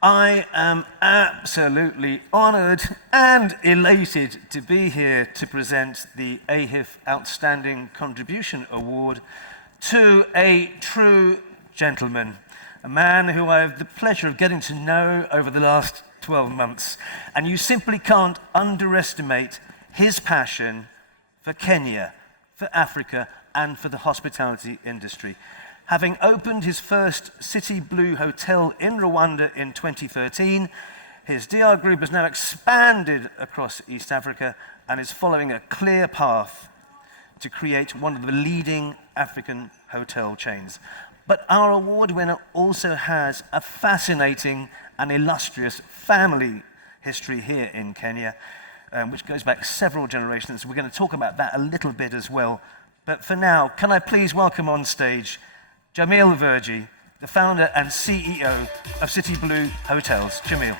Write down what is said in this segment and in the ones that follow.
I am absolutely honored and elated to be here to present the AHIF Outstanding Contribution Award to a true gentleman, a man who I have the pleasure of getting to know over the last 12 months. And you simply can't underestimate his passion for Kenya, for Africa, and for the hospitality industry. Having opened his first CityBlue hotel in Rwanda in 2013, his Diar group has now expanded across East Africa and is following a clear path to create one of the leading African hotel chains. But our award winner also has a fascinating and illustrious family history here in Kenya, which goes back several generations. We're going to talk about that a little bit as well. But for now, can I please welcome on stage Jameel Verjee, the founder and CEO of CityBlue Hotels. Jameel.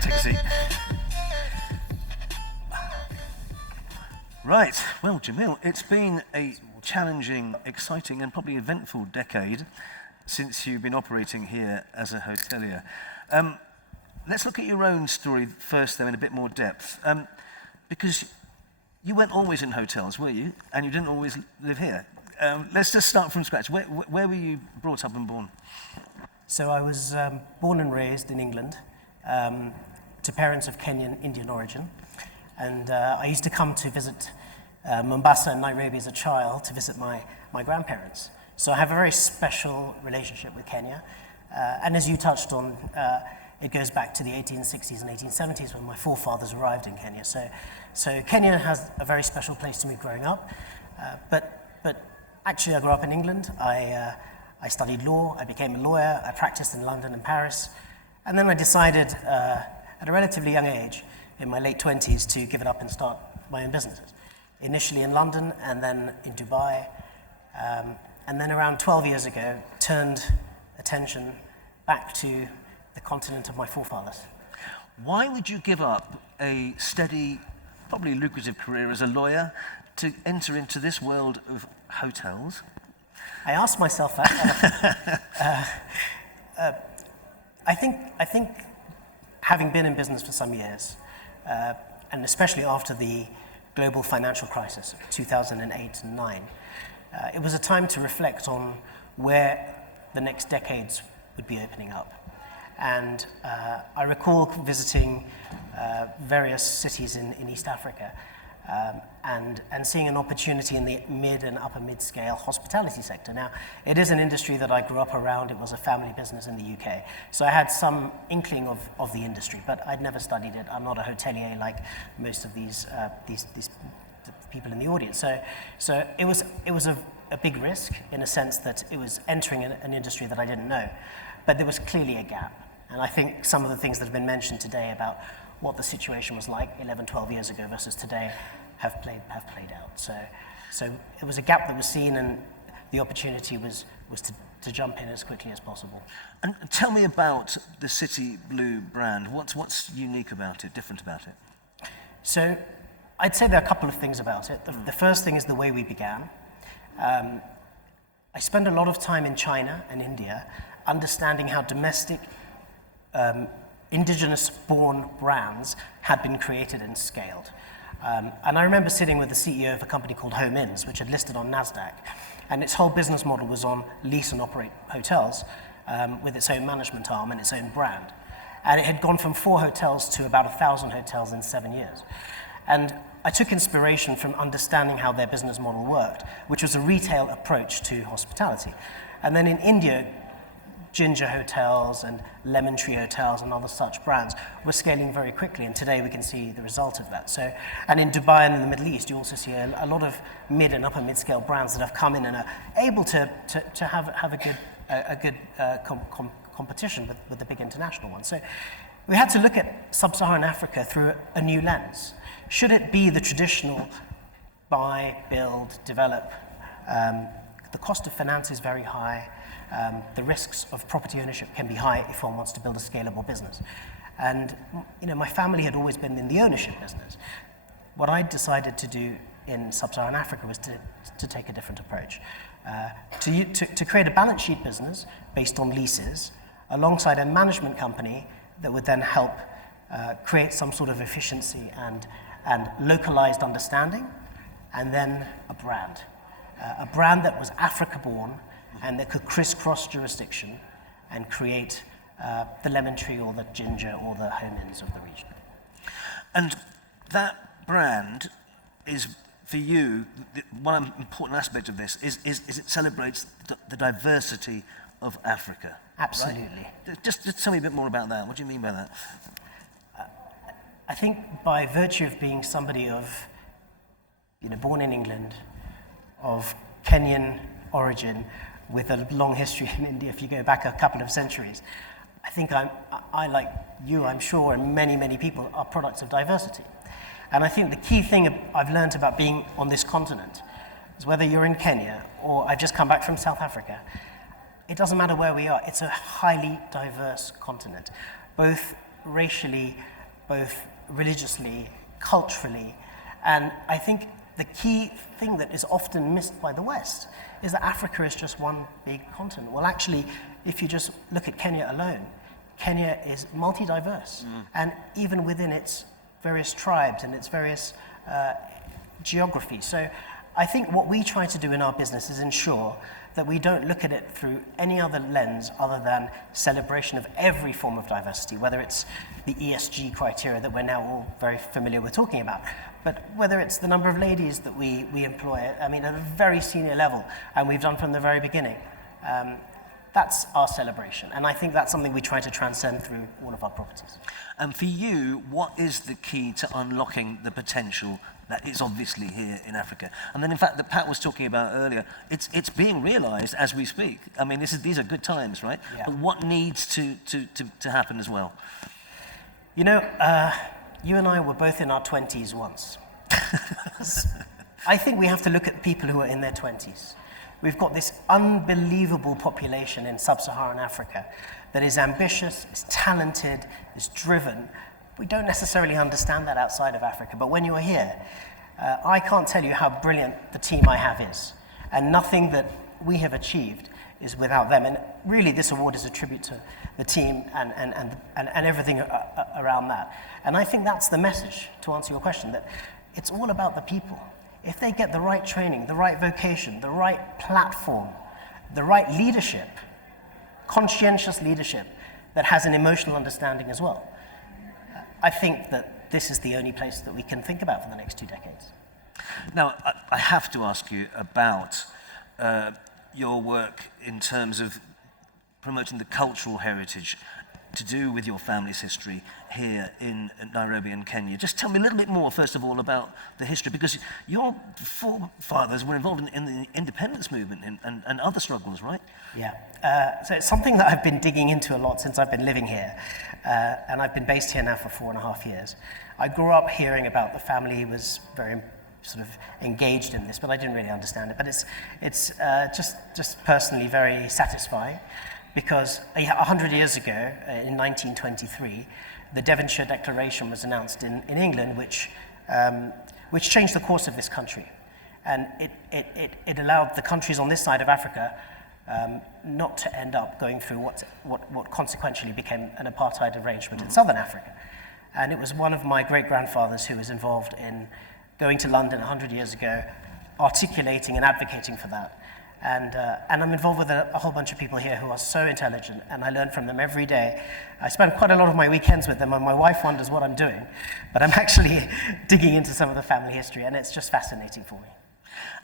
Take a seat. Right, well, Jameel, it's been a challenging, exciting, and probably eventful decade since you've been operating here as a hotelier. Let's look at your own story first, though, in a bit more depth. Because you weren't always in hotels, were you? And you didn't always live here. Let's just start from scratch. Where were you brought up and born? So I was born and raised in England to parents of Kenyan Indian origin. And I used to come to visit Mombasa and Nairobi as a child to visit my grandparents. So I have a very special relationship with Kenya. And as you touched on, it goes back to the 1860s and 1870s when my forefathers arrived in Kenya. So Kenya has a very special place to me growing up. But actually I grew up in England. I studied law, I became a lawyer, I practiced in London and Paris. And then I decided at a relatively young age, in my late 20s, to give it up and start my own businesses. Initially in London and then in Dubai. And then around 12 years ago, turned attention back to the continent of my forefathers. Why would you give up a steady, probably lucrative career as a lawyer to enter into this world of hotels? I asked myself that. I think having been in business for some years, and especially after the global financial crisis of 2008 and 9, it was a time to reflect on where the next decades would be opening up. And I recall visiting various cities in East Africa and seeing an opportunity in the mid and upper mid-scale hospitality sector. Now, it is an industry that I grew up around. It was a family business in the UK. So I had some inkling of the industry, but I'd never studied it. I'm not a hotelier like most of these people in the audience. So it was a big risk in a sense that it was entering an industry that I didn't know. But there was clearly a gap. And I think some of the things that have been mentioned today about what the situation was like 11, 12 years ago versus today have played out. So it was a gap that was seen, and the opportunity was to jump in as quickly as possible. And tell me about the CityBlue brand. What's unique about it, different about it? So I'd say there are a couple of things about it. The first thing is the way we began. I spent a lot of time in China and India understanding how domestic indigenous-born brands had been created and scaled. And I remember sitting with the CEO of a company called Home Inns, which had listed on NASDAQ, and its whole business model was on lease and operate hotels with its own management arm and its own brand. And it had gone from 4 hotels to about 1,000 hotels in 7 years. And I took inspiration from understanding how their business model worked, which was a retail approach to hospitality. And then in India, Ginger Hotels and Lemon Tree Hotels and other such brands were scaling very quickly, and today we can see the result of that. So, and in Dubai and in the Middle East, you also see a lot of mid and upper mid-scale brands that have come in and are able to have a good competition with the big international ones. So we had to look at sub-Saharan Africa through a new lens. Should it be the traditional buy, build, develop? The cost of finance is very high. The risks of property ownership can be high if one wants to build a scalable business. And my family had always been in the ownership business. What I decided to do in sub-Saharan Africa was to take a different approach. To create a balance sheet business based on leases alongside a management company that would then help create some sort of efficiency and localized understanding, and then a brand that was Africa-born and that could crisscross jurisdiction and create the lemon tree or the ginger or the home-ins of the region. And that brand is, for you, one important aspect of this is it celebrates the diversity of Africa. Absolutely. Right? Just tell me a bit more about that. What do you mean by that? I think by virtue of being somebody of, born in England, of Kenyan origin, with a long history in India, if you go back a couple of centuries, I think I like you, I'm sure, and many, many people are products of diversity. And I think the key thing I've learned about being on this continent is whether you're in Kenya or I've just come back from South Africa, it doesn't matter where we are, it's a highly diverse continent, both racially, both religiously, culturally. And I think the key thing that is often missed by the West is that Africa is just one big continent. Well, actually, if you just look at Kenya alone, Kenya is multi-diverse. And even within its various tribes and its various geography. So I think what we try to do in our business is ensure that we don't look at it through any other lens other than celebration of every form of diversity, whether it's the ESG criteria that we're now all very familiar with talking about, but whether it's the number of ladies that we employ, at a very senior level, and we've done from the very beginning. That's our celebration, and I think that's something we try to transcend through all of our properties. And for you, what is the key to unlocking the potential that is obviously here in Africa? And then, in fact, that Pat was talking about earlier, it's being realised as we speak. These are good times, right? Yeah. But what needs to happen as well? You and I were both in our 20s once. I think we have to look at people who are in their 20s. We've got this unbelievable population in sub-Saharan Africa that is ambitious, is talented, is driven. We don't necessarily understand that outside of Africa, but when you are here, I can't tell you how brilliant the team I have is. And nothing that we have achieved is without them. And really, this award is a tribute to the team and everything around that. And I think that's the message, to answer your question, that it's all about the people. If they get the right training, the right vocation, the right platform, the right leadership, conscientious leadership that has an emotional understanding as well, I think that this is the only place that we can think about for the next 2 decades. Now, I have to ask you about your work in terms of promoting the cultural heritage to do with your family's history here in Nairobi and Kenya. Just tell me a little bit more, first of all, about the history, because your forefathers were involved in the independence movement and other struggles, right? Yeah. So it's something that I've been digging into a lot since I've been living here. And I've been based here now for 4.5 years. I grew up hearing about the family was very sort of engaged in this, but I didn't really understand it. But it's just personally very satisfying, because 100 years ago, in 1923, the Devonshire Declaration was announced in England, which changed the course of this country. And it allowed the countries on this side of Africa not to end up going through what consequentially became an apartheid arrangement in southern Africa. And it was one of my great-grandfathers who was involved in going to London 100 years ago, articulating and advocating for that. And I'm involved with a whole bunch of people here who are so intelligent, and I learn from them every day. I spend quite a lot of my weekends with them, and my wife wonders what I'm doing, but I'm actually digging into some of the family history, and it's just fascinating for me.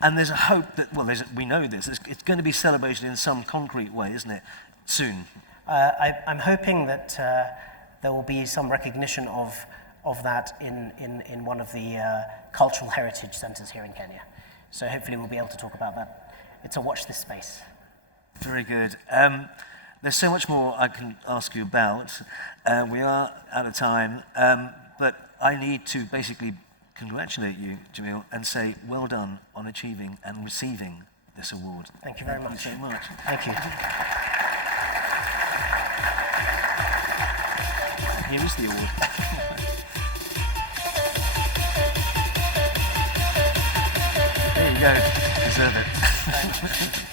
And there's a hope that, we know this, it's going to be celebrated in some concrete way, isn't it, soon? I'm hoping that there will be some recognition of that in one of the cultural heritage centers here in Kenya. So hopefully we'll be able to talk about that. It's a watch this space. Very good. There's so much more I can ask you about. We are out of time, but I need to basically congratulate you, Jameel, and say well done on achieving and receiving this award. Thank you very much. Thank you so much. Thank you. Here is the award. go. Deserve it.